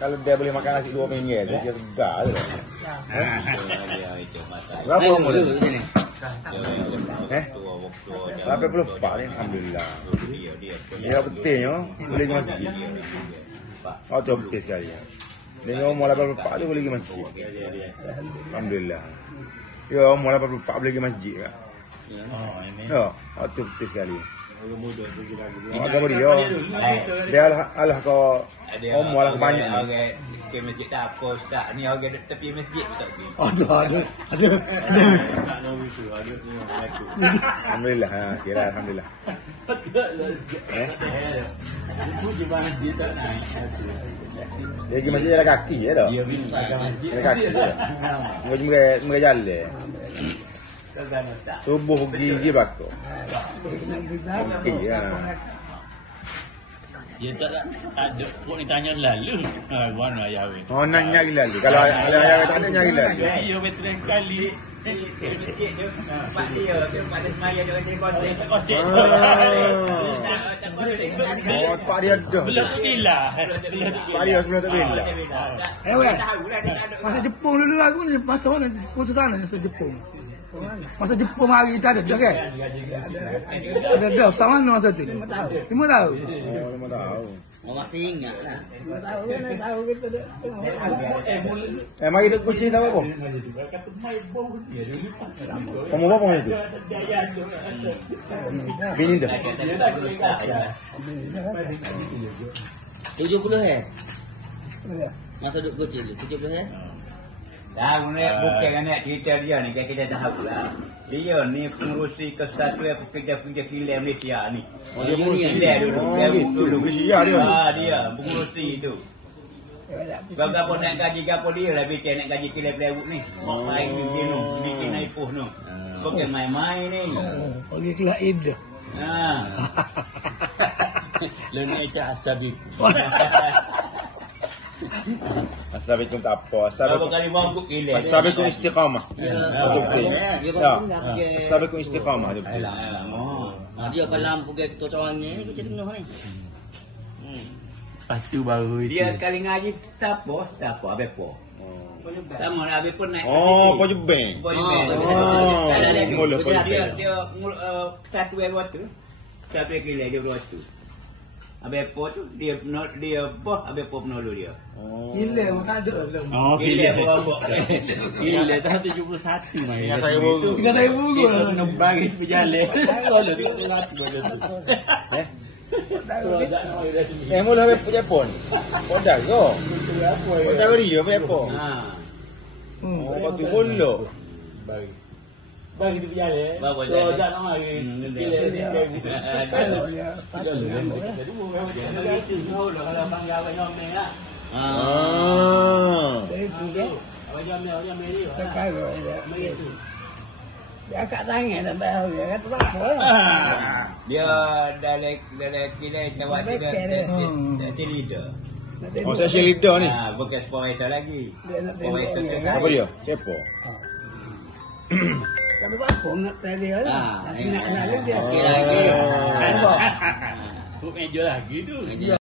kalau dia boleh makan nasi 2 pinggir tu dia segar je. Berapa umur dia? 84 ni alhamdulillah. Dia betulnya boleh pergi masjid. Oh tu betul sekali. Dia umur 84 tu boleh pergi masjid. Alhamdulillah. Ya umur 84 boleh pergi masjid kan. Ya, tu betul sekali. Agak dia. Dia alah kau umur lah banyak ni. Ke masjid tak apa ustaz ni orang duduk tepi masjid ustaz. Ada. Alhamdulillah, kira alhamdulillah. Itu di mana dia tak naik. Dia pergi masjid jalan kaki ya dah. Dia pergi masjid. Jalan kaki dah. Mereka jalan. Subuh pergi belakang. Okey ya. Dia tak ada kok ni tanya lalu. Mana ayah we. Oh nak nyari lalu. Kalau ayah tak ada nyari lalu. Dia betul kali. Pak dia semaya dia kata kosek. Oh, pak dia dah. Belum bila. Pak dia sebelum tak bila. Weh. Masa Jepun dulu aku ni masa mana Jepun sana masa Jepun. Masa Jepun hari kita ada dah kan? Ada dah. Sama mana masa tu? 5 tahun. 5 tahun. Oh, 5 tahun. Oh, masih ingat lah. 5 tahun kan tahu kita dah. Mari duk kucing tak apa? Kamu apa punya tu? Bini dah. 70 Masa duduk kecil 70 Dah bukan nak cerita dia ni kita tahu lah. Dia ni pengurusi kesatuan pekerja-pekerja kilang Malaysia ni. Oh, dia ni Kilang dulu. Malaysia dia. Dia pengurusi tu. Kalau pun nak gaji gapo dia lah bikin nak gaji kilang pelawuk ni. Mau main bikin tu, bikin naipuh tu. Bukan main-main ni. Pergi kelas Id. Lengai cak asabit. Assalamualaikum tak apa. Berapa kali bangkuk kilang. Assalamualaikum istiqamah. Betul. Ya. Dia Assalamualaikum istiqamah tu. dia kalau pergi ketua cawangan ni kita tengok ni. Lepas tu baru dia kali ngaji tak apa apa. Sama lah habis pun naik. Oh, Pojo Bank. Mula dia satu waktu. Satu kilang dia waktu. Habis apa tu dia boh habis apa penolong dia. Gila tak ada belum. Oh, kilang berapa? Kilang dah 71 mai. Yang saya baru. 3,000 Kita nak bagi berjalan. Mula habis punya pon. Podak ke? Podak dia apa? Oh, batu bolo. Bagi tu berjalan. Bawa jalan. Jangan mari. Kalau panggil awak nyom ni lah. Awak nyom ni. Tak kaya dia. Dia kat tangan dah tahu dia kata apa. Dia dalam kira jawab dia leader. Oh, saya leader ni. Bukan supervisor lagi. Apa dia? Siapa? Kalau apa nak dia lah. Nak dia. Okey lagi. Kok meja lagi tu.